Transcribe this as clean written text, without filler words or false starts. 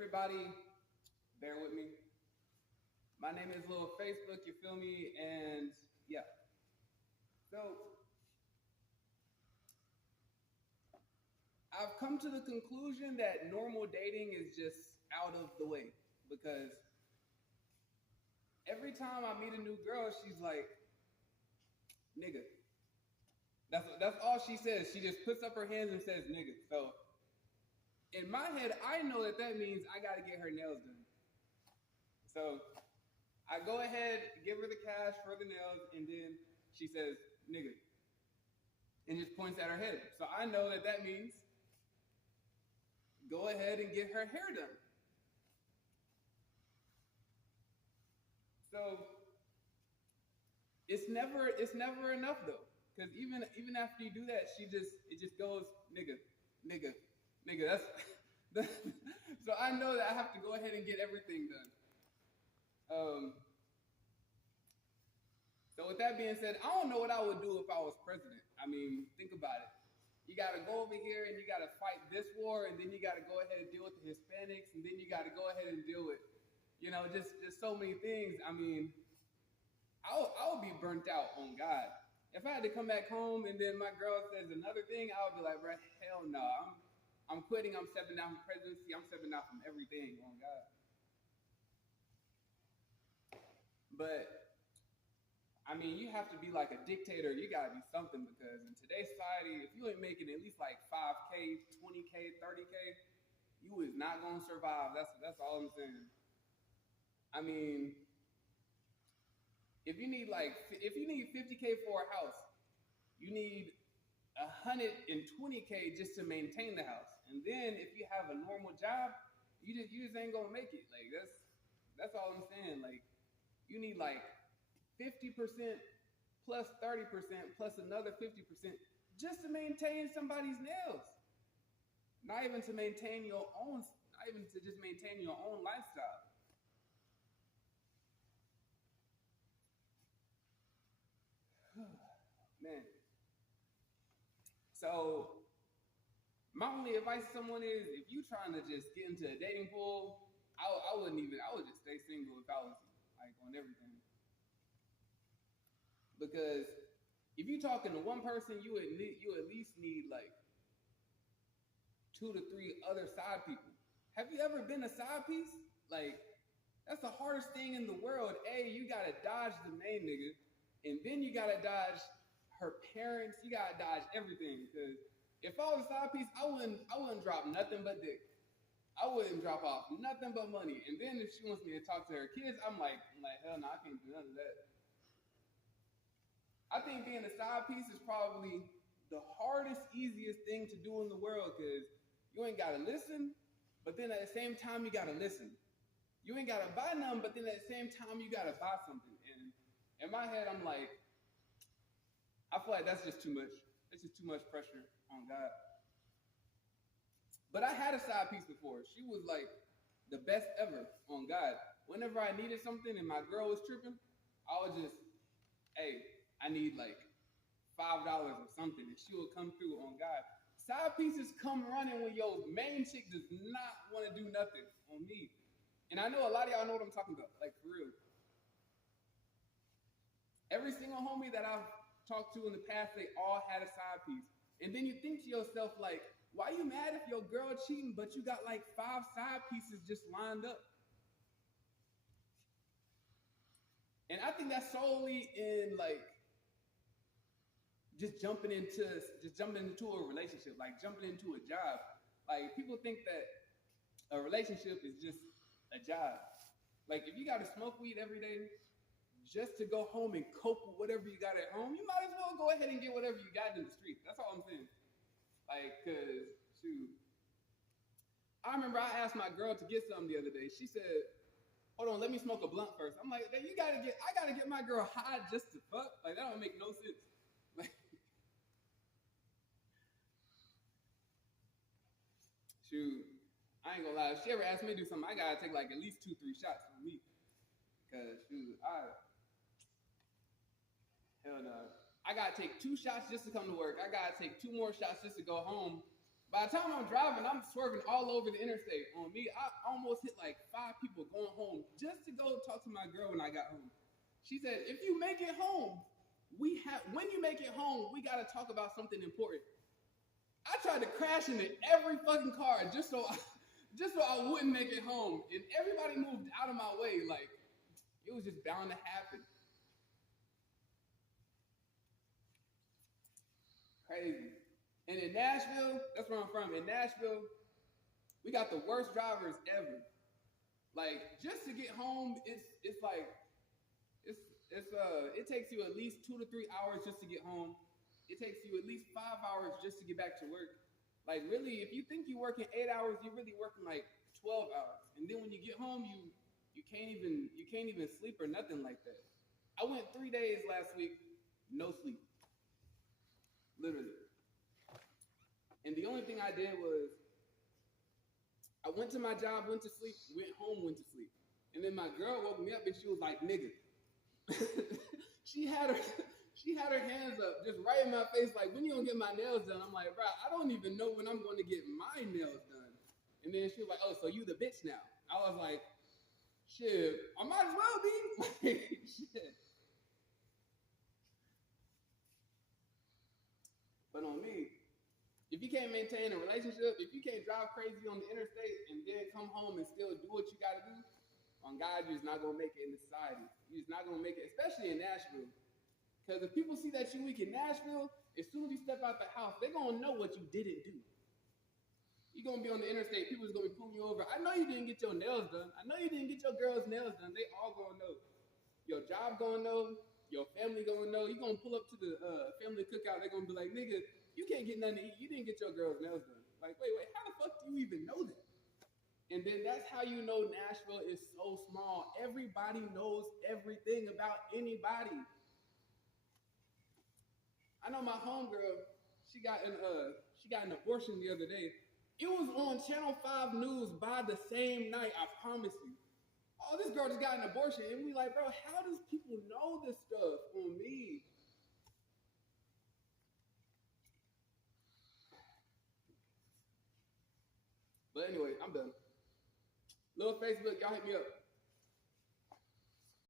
Everybody, bear with me. My name is Lil Facebook, you feel me? And yeah. So I've come to the conclusion that normal dating is just out of the way because every time I meet a new girl, she's like, nigga. That's all she says. She just puts up her hands and says nigga. So in my head, I know that that means I gotta get her nails done. So I go ahead, give her the cash for the nails, and then she says nigga. And just points at her head. So I know that that means go ahead and get her hair done. So it's never enough though, because even after you do that, it just goes nigga, nigga, nigga. That's so I know that I have to go ahead and get everything done. So with that being said, I don't know what I would do if I was president. I mean, think about it. You got to go over here and you got to fight this war, and then you got to go ahead and deal with the Hispanics, and then you got to go ahead and deal with, just so many things. I mean, I would be burnt out on God. If I had to come back home and then my girl says another thing, I would be like, bro, hell no. I'm quitting. I'm stepping down from presidency. I'm stepping down from everything on God. But I mean, you have to be like a dictator. You gotta be something because in today's society, if you ain't making at least like 5K, 20K, 30K, you is not gonna survive. That's all I'm saying. I mean, if you need 50K for a house, you need 120K just to maintain the house. And then if you have a normal job, you just ain't gonna make it. Like that's all I'm saying. Like you need like 50% plus 30% plus another 50% just to maintain somebody's nails. Not even to maintain your own, not even to just maintain your own lifestyle. Man. So my only advice to someone is if you trying to just get into a dating pool, I wouldn't even, I would just stay single if I was like on everything. Because if you talking to one person, you at least need like 2 to 3 other side people. Have you ever been a side piece? Like that's the hardest thing in the world. You gotta dodge the main nigga, and then you gotta dodge her parents. You gotta dodge everything. Because if I was a side piece, I wouldn't drop nothing but dick. I wouldn't drop off nothing but money. And then if she wants me to talk to her kids, I'm like hell no, I can't do none of that. I think being a side piece is probably the hardest, easiest thing to do in the world because you ain't gotta listen, but then at the same time you gotta listen. You ain't gotta buy none, but then at the same time you gotta buy something. And in my head, I'm like, I feel like that's just too much. It's just too much pressure on God. But I had a side piece before. She was like the best ever on God. Whenever I needed something and my girl was tripping, I would just, hey, I need like $5 or something, and she would come through on God. Side pieces come running when your main chick does not want to do nothing on me. And I know a lot of y'all know what I'm talking about, like for real. Every single homie that I've talked to in the past, they all had a side piece. And then you think to yourself, like, why you mad if your girl cheating, but you got like 5 side pieces just lined up? And I think that's solely in like just jumping into a relationship, like jumping into a job. Like people think that a relationship is just a job. Like if you got to smoke weed every day just to go home and cope with whatever you got at home, you might as well go ahead and get whatever you got in the street. That's all I'm saying. Like, cause shoot, I remember I asked my girl to get something the other day. She said, "Hold on, let me smoke a blunt first." I'm like, I gotta get my girl high just to fuck. Like that don't make no sense. Like, shoot, I ain't gonna lie. If she ever asks me to do something, I gotta take like at least 2, 3 shots for me. Cause shoot, hell no. I gotta take 2 shots just to come to work. I gotta take 2 more shots just to go home. By the time I'm driving, I'm swerving all over the interstate. On me, I almost hit like 5 people going home just to go talk to my girl when I got home. She said, if you make it home, when you make it home, we gotta talk about something important. I tried to crash into every fucking car just so I wouldn't make it home. And everybody moved out of my way. Like, it was just bound to happen. Crazy. And in Nashville, that's where I'm from. In Nashville, we got the worst drivers ever. Like, just to get home, it's like it takes you at least 2 to 3 hours just to get home. It takes you at least 5 hours just to get back to work. Like, really, if you think you're working 8 hours, you're really working like 12 hours. And then when you get home, you can't even sleep or nothing like that. I went 3 days last week, no sleep. Literally. And the only thing I did was I went to my job, went to sleep, went home, went to sleep. And then my girl woke me up and she was like, nigga. she had her hands up just right in my face, like, when you gonna get my nails done? I'm like, bro, I don't even know when I'm gonna get my nails done. And then she was like, oh, so you the bitch now. I was like, shit, I might as well be. Shit. But on me, if you can't maintain a relationship, if you can't drive crazy on the interstate and then come home and still do what you gotta do, on God, you're just not gonna make it in society. You're just not gonna make it, especially in Nashville. Because if people see that you weak in Nashville, as soon as you step out the house, they're gonna know what you didn't do. You're gonna be on the interstate, people's gonna be pulling you over. I know you didn't get your nails done. I know you didn't get your girl's nails done. They all gonna know. Your job gonna know. Your family gonna know. You're gonna pull up to the family cookout. They're gonna be like, nigga, you can't get nothing to eat. You didn't get your girl's nails done. Like, wait, how the fuck do you even know that? And then that's how you know Nashville is so small. Everybody knows everything about anybody. I know my homegirl, she got an abortion the other day. It was on Channel 5 News by the same night, I promise you. Oh, this girl just got an abortion. And we like, bro, how does people know this stuff on me? But anyway, I'm done. Little Facebook, y'all hit me up.